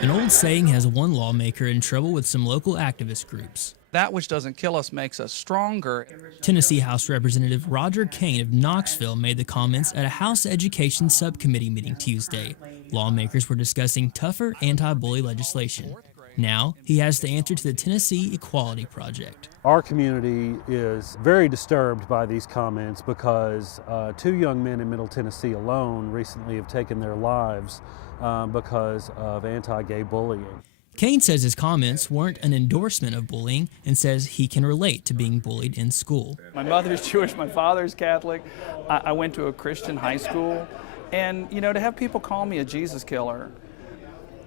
An old saying has one lawmaker in trouble with some local activist groups. That which doesn't kill us makes us stronger. Tennessee House Representative Roger Kane of Knoxville made the comments at a House Education Subcommittee meeting Tuesday. Lawmakers were discussing tougher anti-bully legislation. Now, he has the answer to the Tennessee Equality Project. Our community is very disturbed by these comments because 2 young men in Middle Tennessee alone recently have taken their lives because of anti-gay bullying. Kane says his comments weren't an endorsement of bullying and says he can relate to being bullied in school. My mother's Jewish, my father's Catholic. I went to a Christian high school, and to have people call me a Jesus killer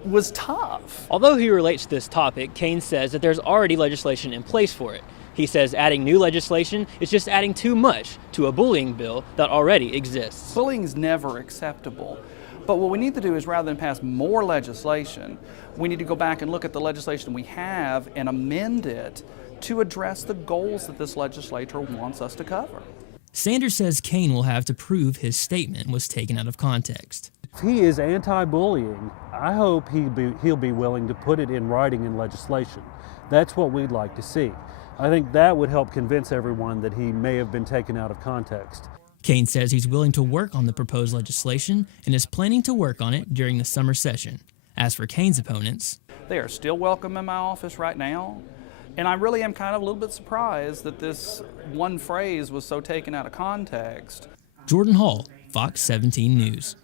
was tough. Although he relates to this topic, Kane says that there's already legislation in place for it. He says adding new legislation is just adding too much to a bullying bill that already exists. Bullying is never acceptable. But what we need to do is, rather than pass more legislation, we need to go back and look at the legislation we have and amend it to address the goals that this legislature wants us to cover. Sanders says Kane will have to prove his statement was taken out of context. If he is anti-bullying, I hope he'll be willing to put it in writing in legislation. That's what we'd like to see. I think that would help convince everyone that he may have been taken out of context. Kane says he's willing to work on the proposed legislation and is planning to work on it during the summer session. As for Kane's opponents, they are still welcome in my office right now, and I really am kind of a little bit surprised that this one phrase was so taken out of context. Jordan Hall, Fox 17 News.